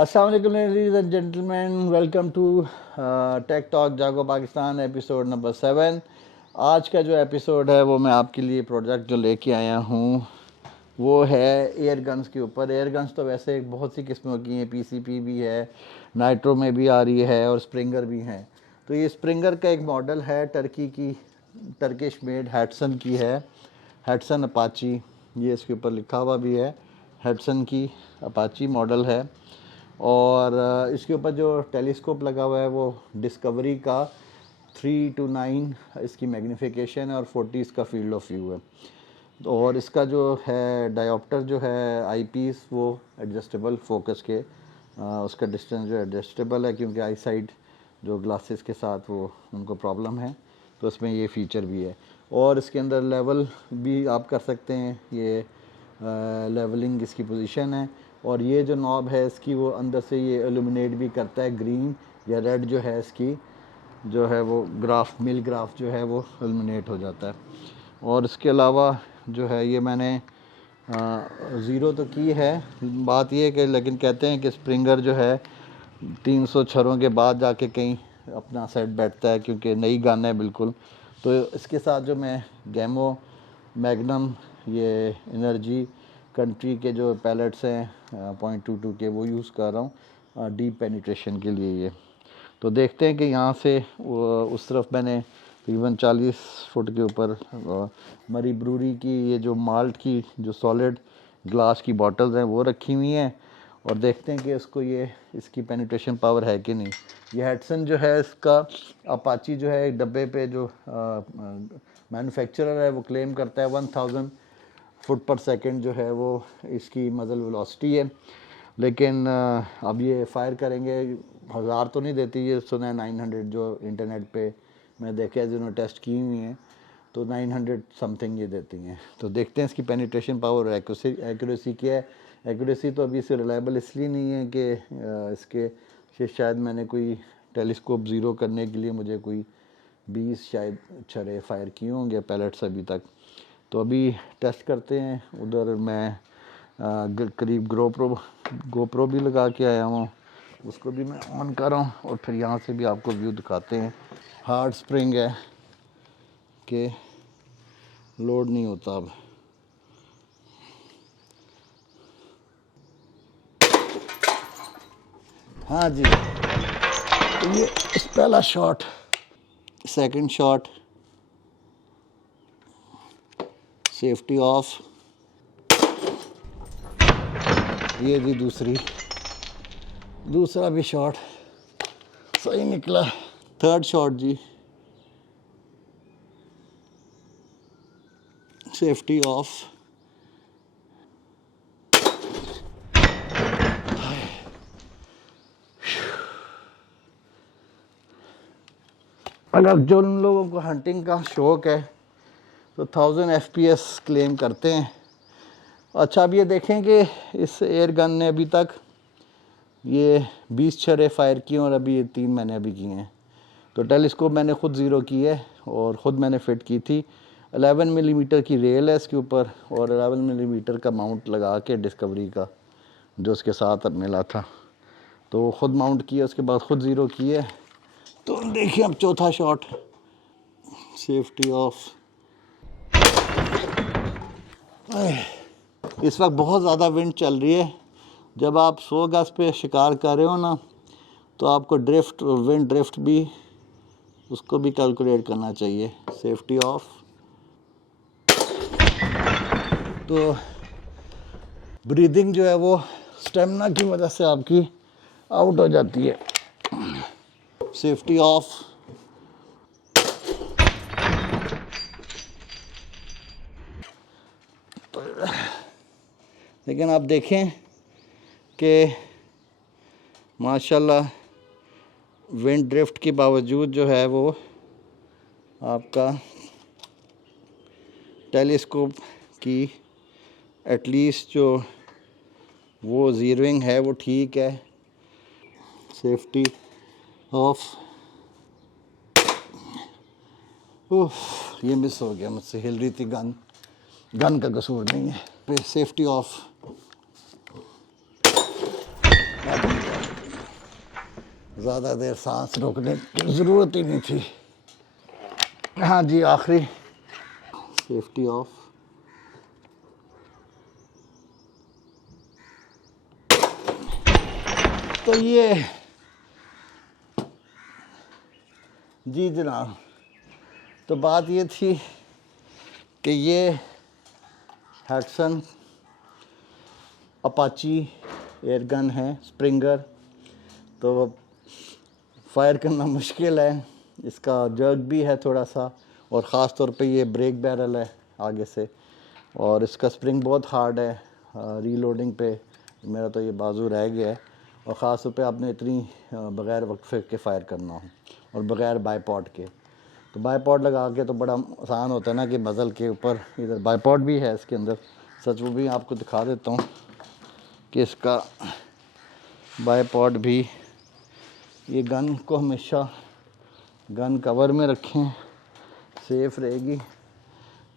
अस्सलाम वालेकुम ladies and gentleman, welcome to tech talk Jago Pakistan episode number 7। आज का जो एपिसोड है वो मैं आपके लिए प्रोजेक्ट जो लेके आया हूँ वो है एयर गन्स के ऊपर। एयर गन्स तो वैसे बहुत सी किस्मों की हैं, पीसीपी भी है, नाइट्रो में भी आ रही है और स्प्रिंगर भी हैं। तो ये स्प्रिंगर का एक मॉडल है टर्किश मेड हैडसन की है, हैडसन अपाची। ये इसके ऊपर लिखा हुआ भी है, हैडसन की अपाची मॉडल है। और इसके ऊपर जो टेलीस्कोप लगा हुआ है वो डिस्कवरी का 3 to 9 इसकी मैग्नीफिकेशन है और 40 इसका फील्ड ऑफ व्यू है। और इसका जो है डायोप्टर जो है आईपीस वो एडजस्टेबल फोकस के, उसका डिस्टेंस जो एडजस्टेबल है क्योंकि आई साइड जो ग्लासेस के साथ वो उनको प्रॉब्लम है, तो इसमें ये फीचर भी है। और इसके अंदर लेवल भी आप कर सकते हैं, ये लेवलिंग इसकी पोजीशन है। और ये जो नॉब है इसकी वो अंदर से ये एल्यूमिनेट भी करता है, ग्रीन या रेड जो है इसकी जो है वो ग्राफ मिल ग्राफ जो है वो एल्यूमिनेट हो जाता है। और इसके अलावा जो है ये मैंने ज़ीरो तो की है, बात ये है कि लेकिन कहते हैं कि स्प्रिंगर जो है 300 छरों के बाद जाके कहीं अपना सेट बैठता है क्योंकि नई गन है बिल्कुल। तो इसके साथ जो मैं गैमो मैग्नम ये एनर्जी कंट्री के जो पैलेट्स हैं 0.22 के वो यूज़ कर रहा हूँ डीप पेनिट्रेशन के लिए। ये तो देखते हैं कि यहाँ से उस तरफ मैंने तकरीबन 40 फुट के ऊपर मरी ब्रूरी की ये जो माल्ट की जो सॉलिड ग्लास की बॉटल्स हैं वो रखी हुई हैं, और देखते हैं कि इसकी पेनिट्रेशन पावर है कि नहीं। ये हेडसन जो है इसका अपाची जो है डब्बे पे जो मैन्युफैक्चरर है वो क्लेम करता है 1000 फुट पर सेकंड जो है वो इसकी मज़ल वेलोसिटी है। लेकिन अब ये फायर करेंगे 1000 तो नहीं देती, ये सुना है 900 जो इंटरनेट पे मैं देखा है जिन्होंने टेस्ट की हुई हैं तो 900 समथिंग ये देती हैं। तो देखते हैं इसकी पेनिट्रेशन पावर और एक्यूरेसी क्या है। एक्यूरेसी तो अभी से रिलायबल इसलिए नहीं है कि इसके शायद मैंने कोई टेलीस्कोप ज़ीरो करने के लिए मुझे कोई 20 शायद छरे फायर किए होंगे पैलेट्स अभी तक। तो अभी टेस्ट करते हैं। उधर मैं करीब गोप्रो भी लगा के आया हूँ, उसको भी मैं ऑन कर रहा हूँ और फिर यहाँ से भी आपको व्यू दिखाते हैं। हार्ड स्प्रिंग है कि लोड नहीं होता अब। हाँ जी, तो ये पहला shot, second shot, safety off, ये जी दूसरा भी शॉट सही निकला। थर्ड शॉट जी, सेफ्टी ऑफ। अगर जो उन लोगों को हंटिंग का शौक़ है तो 1000 FPS क्लेम करते हैं। अच्छा, अब ये देखें कि इस एयर गन ने अभी तक ये 20 छरे फायर किए और अभी ये 3 मैंने अभी किए हैं। तो टेलीस्कोप मैंने ख़ुद ज़ीरो की है और ख़ुद मैंने फ़िट की थी। 11 मिलीमीटर की रेल है इसके ऊपर और 11 मिलीमीटर का माउंट लगा के डिस्कवरी का जो उसके साथ अब मिला था, तो ख़ुद माउंट किया, उसके बाद ख़ुद ज़ीरो किए। तो देखिए अब चौथा शॉट, सेफ्टी ऑफ। इस वक्त बहुत ज़्यादा विंड चल रही है। जब आप 100 गज पे शिकार कर रहे हो ना तो आपको ड्रिफ्ट और विंड ड्रिफ्ट भी उसको भी कैलकुलेट करना चाहिए। Safety of. तो ब्रीदिंग जो है वो स्टेमिना की वजह से आपकी आउट हो जाती है। Safety of. लेकिन आप देखें कि माशाल्लाह विंड ड्रिफ्ट के बावजूद जो है वो आपका टेलीस्कोप की एटलीस्ट जो वो ज़ीरोइंग है वो ठीक है। Safety off. ये मिस हो गया मुझसे, हिल रही थी गन का कसूर नहीं है। Safety of. ज़्यादा देर सांस रोकने की ज़रूरत ही नहीं थी। हाँ जी, आखिरी सेफ्टी ऑफ। तो ये जी जनाब, तो बात ये थी कि ये हैडसन अपाची एयरगन है, स्प्रिंगर। तो फायर करना मुश्किल है, इसका जर्क भी है थोड़ा सा, और ख़ास तौर पे ये ब्रेक बैरल है आगे से, और इसका स्प्रिंग बहुत हार्ड है। रीलोडिंग पे मेरा तो ये बाजू रह गया है, और ख़ास तौर पे आपने इतनी बग़ैर वक्फे के फ़ायर करना हो और बग़ैर बाईपॉड के। तो बाईपॉड लगा के तो बड़ा आसान होता है ना कि मज़ल के ऊपर, इधर बाईपॉड भी है इसके अंदर, सच वो भी आपको दिखा देता हूँ कि इसका बाईपॉड भी। ये गन को हमेशा गन कवर में रखें, सेफ रहेगी।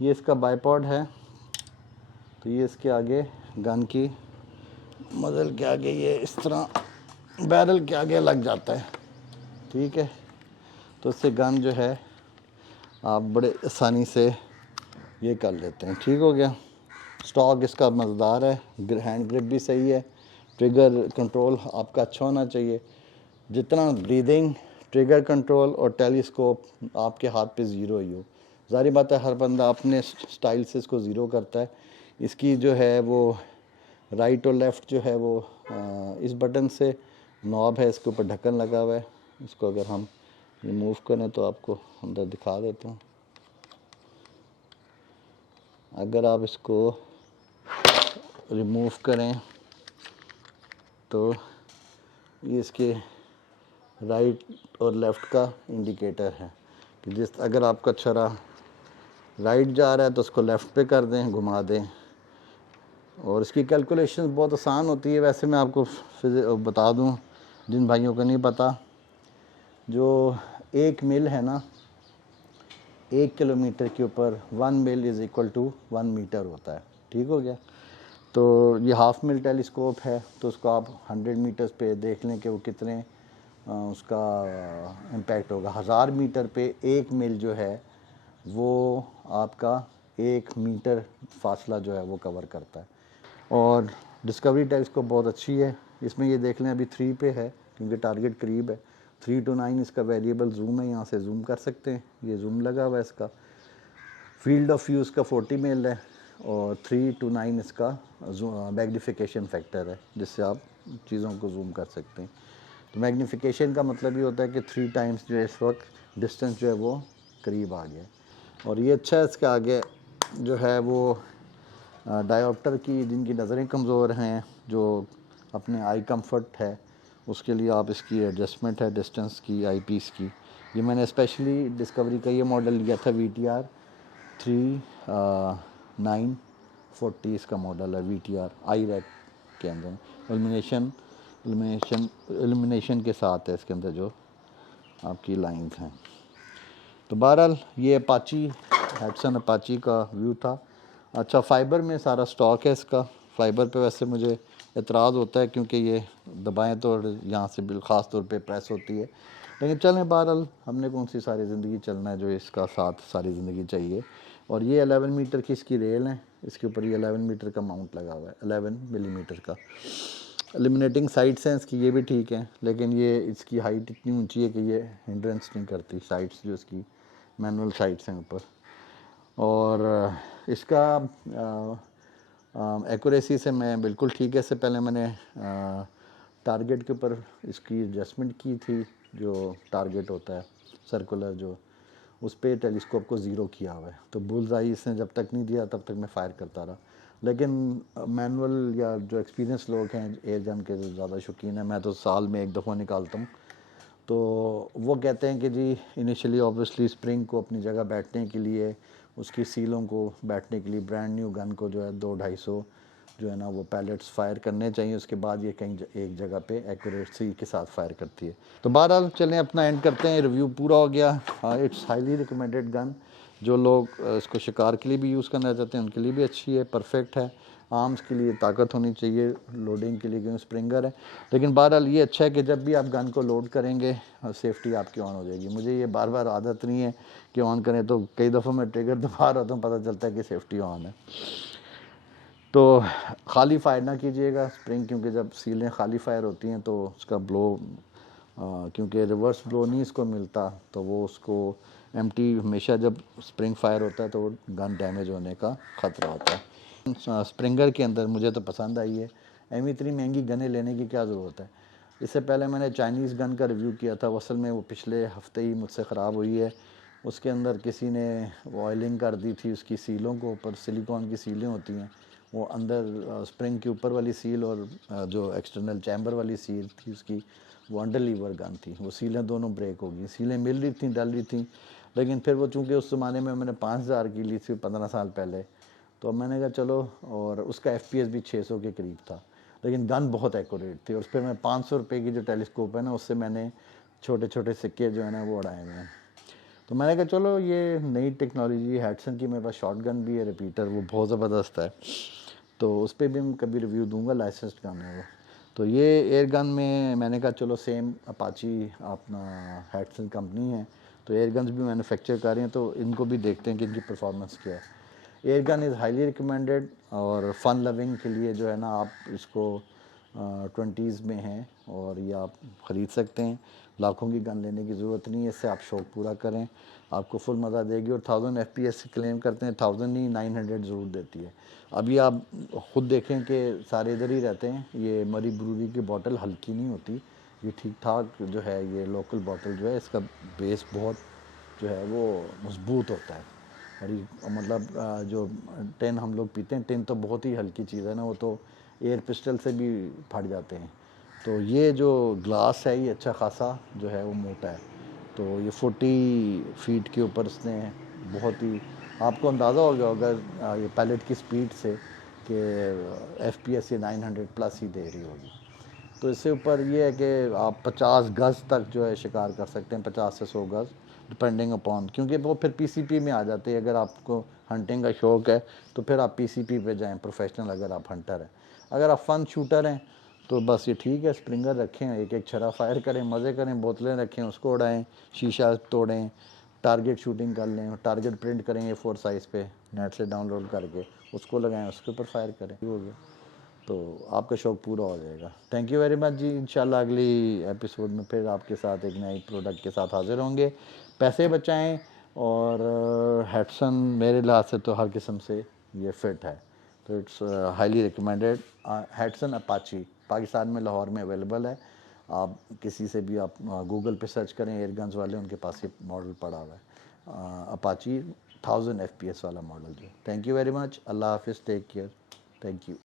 ये इसका बाईपॉड है, तो ये इसके आगे गन की मज़ल के आगे ये इस तरह बैरल के आगे लग जाता है, ठीक है। तो इससे गन जो है आप बड़े आसानी से ये कर लेते हैं, ठीक हो गया। स्टॉक इसका मज़ेदार है, हैंड ग्रिप भी सही है, ट्रिगर कंट्रोल आपका अच्छा होना चाहिए। जितना ब्रीदिंग, ट्रिगर कंट्रोल और टेलीस्कोप आपके हाथ पे ज़ीरो ही हो। ज़ाहिर बात है हर बंदा अपने स्टाइल से इसको ज़ीरो करता है। इसकी जो है वो राइट और लेफ़्ट जो है वो इस बटन से नॉब है, इसके ऊपर ढक्कन लगा हुआ है। इसको अगर हम रिमूव करें तो आपको अंदर दिखा देता हूँ। अगर आप इसको रिमूव करें तो ये इसके राइट और लेफ़्ट का इंडिकेटर है कि जिस अगर आपका छरा राइट जा रहा है तो उसको लेफ़्ट पे कर दें, घुमा दें। और इसकी कैलकुलेशन बहुत आसान होती है। वैसे मैं आपको बता दूं जिन भाइयों को नहीं पता, जो 1 मील है ना, 1 किलोमीटर के ऊपर 1 मील इज़ इक्वल टू 1 मीटर होता है, ठीक हो गया। तो ये हाफ मील टेलीस्कोप है, तो उसको आप 100 मीटर्स पे देख लें कि वो कितने उसका इम्पैक्ट होगा। 1000 मीटर पे 1 मील जो है वो आपका 1 मीटर फासला जो है वो कवर करता है। और डिस्कवरी टेलीस्कोप बहुत अच्छी है। इसमें ये देख लें अभी 3 पे है क्योंकि टारगेट करीब है। 3 to 9 इसका वेरिएबल जूम है, यहाँ से जूम कर सकते हैं, ये जूम लगा हुआ है इसका। फील्ड ऑफ व्यू इसका 40 मील है, और 3 to 9 इसका मैग्नीफिकेशन फैक्टर है, जिससे आप चीज़ों को जूम कर सकते हैं। तो मैग्नीफिकेशन का मतलब ये होता है कि 3 टाइम्स जो है इस वक्त डिस्टेंस जो है वो करीब आ गया। और ये अच्छा है, इसके आगे जो है वो डायोप्टर की, जिनकी नज़रें कमज़ोर हैं, जो अपने आई कंफर्ट है, उसके लिए आप इसकी एडजस्टमेंट है डिस्टेंस की, आई पीस की। ये मैंने स्पेशली डिस्कवरी का ये मॉडल लिया था, VTR 3940 इसका मॉडल है, VTR आई रैक के अंदर एलिमिनेशन के साथ है इसके अंदर जो आपकी लाइंस हैं। तो बहरहाल ये अपाची, हैडसन अपाची का व्यू था। अच्छा, फ़ाइबर में सारा स्टॉक है इसका। फ़ाइबर पे वैसे मुझे एतराज़ होता है क्योंकि ये दबाएं तो यहाँ से बिल ख़ास तौर पे प्रेस होती है, लेकिन चलें बहरहाल हमने कौन सी सारी ज़िंदगी चलना है जो इसका साथ सारी ज़िंदगी चाहिए। और ये 11 मीटर की इसकी रेल है, इसके ऊपर ये 11 मीटर का माउंट लगा हुआ है, 11 मिलीमीटर का। एलिमिनेटिंग साइड्स हैं इसकी, ये भी ठीक है, लेकिन ये इसकी हाइट इतनी ऊंची है कि ये हिंड्रेंस नहीं करती, साइड्स जो इसकी मैनुअल साइड्स हैं ऊपर। और इसका एक्यूरेसी से मैं बिल्कुल ठीक है। इससे पहले मैंने टारगेट के ऊपर इसकी एडजस्टमेंट की थी, जो टारगेट होता है सर्कुलर, जो उस पर टेलीस्कोप को ज़ीरो किया हुआ है, तो बुल्स आई इसने जब तक नहीं दिया तब तक मैं फ़ायर करता रहा। लेकिन मैनुअल या जो एक्सपीरियंस लोग हैं एयर गन के, जो ज़्यादा शौकीन है, मैं तो साल में 1 दफ़ा निकालता हूँ, तो वो कहते हैं कि जी इनिशियली ऑब्वियसली स्प्रिंग को अपनी जगह बैठने के लिए, उसकी सीलों को बैठने के लिए ब्रांड न्यू गन को जो है 200-250 जो है ना वो पैलेट्स फायर करने चाहिए। उसके बाद ये कहीं एक जगह पे एक्यूरेसी के साथ फायर करती है। तो बहरहाल चलें अपना एंड करते हैं, रिव्यू पूरा हो गया। It's highly recommended gun. जो लोग इसको शिकार के लिए भी यूज़ करना चाहते हैं उनके लिए भी अच्छी है, परफेक्ट है। आर्म्स के लिए ताकत होनी चाहिए लोडिंग के लिए, क्योंकि स्प्रिंगर है। लेकिन बहरहाल ये अच्छा है कि जब भी आप गन को लोड करेंगे सेफ्टी आपकी ऑन हो जाएगी। मुझे ये बार बार आदत नहीं है कि ऑन करें, तो कई दफ़ा मैं ट्रिगर दबा रहा होता हूँ, पता चलता है कि सेफ्टी ऑन है। तो खाली फायर ना कीजिएगा स्प्रिंग, क्योंकि जब सीलें खाली फायर होती हैं तो उसका ब्लो, क्योंकि रिवर्स ब्लो नहीं इसको मिलता, तो वो उसको एम्प्टी हमेशा जब स्प्रिंग फायर होता है तो गन डैमेज होने का ख़तरा होता है। स्प्रिंगर के अंदर मुझे तो पसंद आई है। इतनी महंगी गनें लेने की क्या ज़रूरत है। इससे पहले मैंने चाइनीज़ गन का रिव्यू किया था, असल में वो पिछले हफ्ते ही मुझसे ख़राब हुई है। उसके अंदर किसी ने ऑयलिंग कर दी थी उसकी सीलों को, ऊपर सिलिकॉन की सीलें होती हैं, वो अंदर स्प्रिंग के ऊपर वाली सील और जो एक्सटर्नल चैम्बर वाली सील थी उसकी, वो अंडर लीवर गन थी, वो सीलें दोनों ब्रेक हो गई। सीलें मिल रही थी, डल रही थी, लेकिन फिर वो चूँकि उस ज़माने में मैंने 5000 की ली थी 15 साल पहले, तो मैंने कहा चलो, और उसका FPS भी 600 के करीब था, लेकिन गन बहुत एक्यूरेट थी। और उस पर मैं 500 रुपये की जो टेलीस्कोप है ना, उससे मैंने छोटे छोटे सिक्के जो है ना वो उड़ाए हुए हैं। तो मैंने कहा चलो ये नई टेक्नोलॉजी हैडसन की, मेरे पास शॉर्ट गन भी है रिपीटर, वो बहुत ज़बरदस्त है, तो उस पर भी मैं कभी रिव्यू दूंगा, लाइसेंस्ड गन है वो। तो ये एयर गन में मैंने कहा चलो सेम अपाची अपना हैडसन कंपनी है, तो एयर गन्स भी मैन्युफैक्चर कर रहे हैं, तो इनको भी देखते हैं कि इनकी परफॉर्मेंस क्या है। Air gun is highly recommended, और फन लविंग के लिए जो है ना, आप इसको 20s में हैं और ये आप ख़रीद सकते हैं। लाखों की गन लेने की ज़रूरत नहीं है, इससे आप शौक़ पूरा करें, आपको फुल मज़ा देगी। और 1000 FPS क्लेम करते हैं, 1000 नहीं 900 ज़रूर देती है। अभी आप ख़ुद देखें कि सारे इधर ही रहते हैं, ये मरी ब्रूरी की बॉटल हल्की नहीं होती, ये ठीक ठाक जो है, ये लोकल बॉटल जो है इसका बेस बहुत जो है वो मजबूत होता है। और ये मतलब जो टिन हम लोग पीते हैं, टिन तो बहुत ही हल्की चीज़ है ना, वो तो एयर पिस्टल से भी फट जाते हैं। तो ये जो ग्लास है ये अच्छा खासा जो है वो मोटा है, तो ये 40 फीट के ऊपर इसने बहुत ही, आपको अंदाज़ा हो गया होगा ये पैलेट की स्पीड से कि FPS ये 900 प्लस ही दे रही होगी। तो इससे ऊपर ये है कि आप 50 गज़ तक जो है शिकार कर सकते हैं, 50 से 100 गज़ डिपेंडिंग अपॉन, क्योंकि वो फिर PCP में आ जाते हैं। अगर आपको हंटिंग का शौक़ है तो फिर आप PCP पे जाएं, प्रोफेशनल अगर आप हंटर हैं। अगर आप फ़न शूटर हैं तो बस ये ठीक है, स्प्रिंगर रखें, एक एक छरा फायर करें, मज़े करें, बोतलें रखें, उसको उड़ाएँ, शीशा तोड़ें, टारगेट शूटिंग कर लें, टारगेट प्रिंट करें A4 साइज़ पे नेट से डाउनलोड करके, उसको लगाएं, उसके ऊपर फायर करें, हो गया, तो आपका शौक़ पूरा हो जाएगा। थैंक यू वेरी मच जी। इंशाल्लाह अगली एपिसोड में फिर आपके साथ एक नई प्रोडक्ट के साथ हाज़िर होंगे। पैसे बचाएं, और हैडसन मेरे लिहाज से तो हर किस्म से ये फ़िट है, तो इट्स हाईली रिकमेंडेड। हैडसन अपाची पाकिस्तान में लाहौर में अवेलेबल है। आप किसी से भी आप गूगल पे सर्च करें एयर गन्स वाले, उनके पास ये मॉडल पड़ा हुआ है, अपाची 1000 FPS वाला मॉडल जो। थैंक यू वेरी मच, अल्लाह हाफिज़, टेक केयर, थैंक यू।